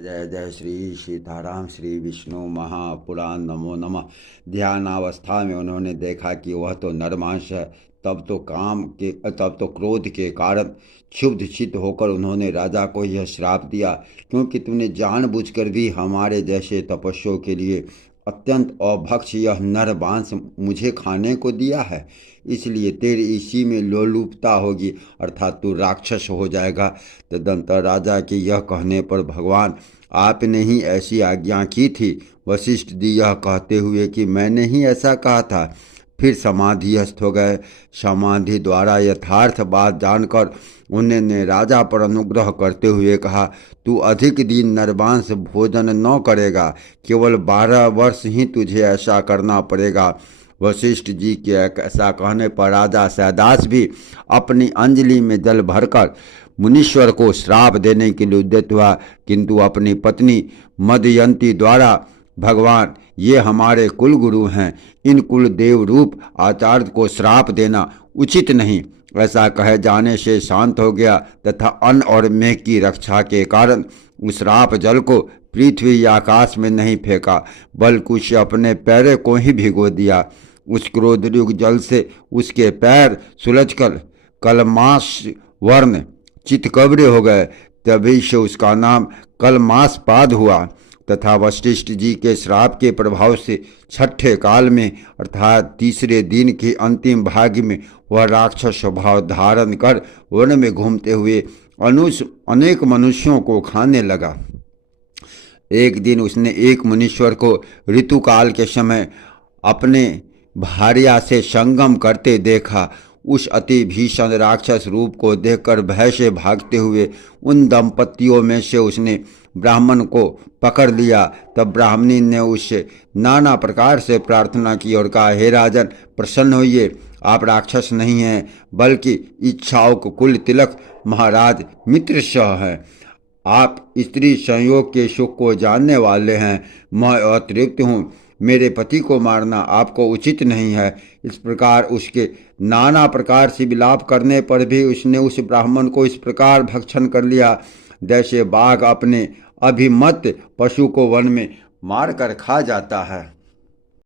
जय जय श्री सीताराम श्री विष्णु महापुराण नमो नमः। ध्यानावस्था में उन्होंने देखा कि वह तो नरमांस है। तब तो क्रोध के कारण क्षुब्ध चित्त होकर उन्होंने राजा को यह श्राप दिया, क्योंकि तुमने जानबूझकर भी हमारे जैसे तपस्वियों के लिए अत्यंत अभक्ष यह नर मांस मुझे खाने को दिया है। इसलिए तेरी इसी में लोलुपता होगी, अर्थात तू राक्षस हो जाएगा। तदंतर राजा के यह कहने पर भगवान आपने ही ऐसी आज्ञा की थी। वशिष्ठ जी यह कहते हुए कि मैंने ही ऐसा कहा था, फिर समाधिस्थ हो गए। समाधि द्वारा यथार्थ बात जानकर उन्होंने राजा पर अनुग्रह करते हुए कहा, तू अधिक दिन नरमांस भोजन न करेगा, केवल 12 वर्ष ही तुझे ऐसा करना पड़ेगा। वशिष्ठ जी के ऐसा कहने पर राजा सहदास भी अपनी अंजलि में जल भरकर मुनीश्वर को श्राप देने के लिए उद्यत हुआ, किंतु अपनी पत्नी मदयंती द्वारा, भगवान ये हमारे कुल गुरु हैं, इन कुल देव रूप आचार्य को श्राप देना उचित नहीं, ऐसा कहे जाने से शांत हो गया तथा अन्न और मेघ की रक्षा के कारण उस श्राप जल को पृथ्वी या आकाश में नहीं फेंका, बल्कि उसे अपने पैरों को ही भिगो दिया। उस क्रोधयुक्त जल से उसके पैर सुलझकर कलमास वर्ण चितकबरे हो गए। तभी से उसका नाम कलमासपाद हुआ। तथा वशिष्ठ जी के श्राप के प्रभाव से छठे काल में अर्थात तीसरे दिन के अंतिम भाग में वह राक्षस स्वभाव धारण कर वन में घूमते हुए अनेक मनुष्यों को खाने लगा। एक दिन उसने एक मुनीश्वर को ऋतुकाल के समय अपने भार्या से संगम करते देखा। उस अति भीषण राक्षस रूप को देखकर भय से भागते हुए उन दंपतियों में से उसने ब्राह्मण को पकड़ लिया। तब ब्राह्मणी ने उससे नाना प्रकार से प्रार्थना की और कहा, हे राजन, प्रसन्न होइए, आप राक्षस नहीं हैं, बल्कि इच्छाओं को कुल तिलक महाराज मित्र सह हैं। आप स्त्री संयोग के सुख को जानने वाले हैं। मैं अतृप्त हूँ, मेरे पति को मारना आपको उचित नहीं है। इस प्रकार उसके नाना प्रकार से विलाप करने पर भी उसने उस ब्राह्मण को इस प्रकार भक्षण कर लिया, जैसे बाघ अपने अभिमत पशु को वन में मार कर खा जाता है।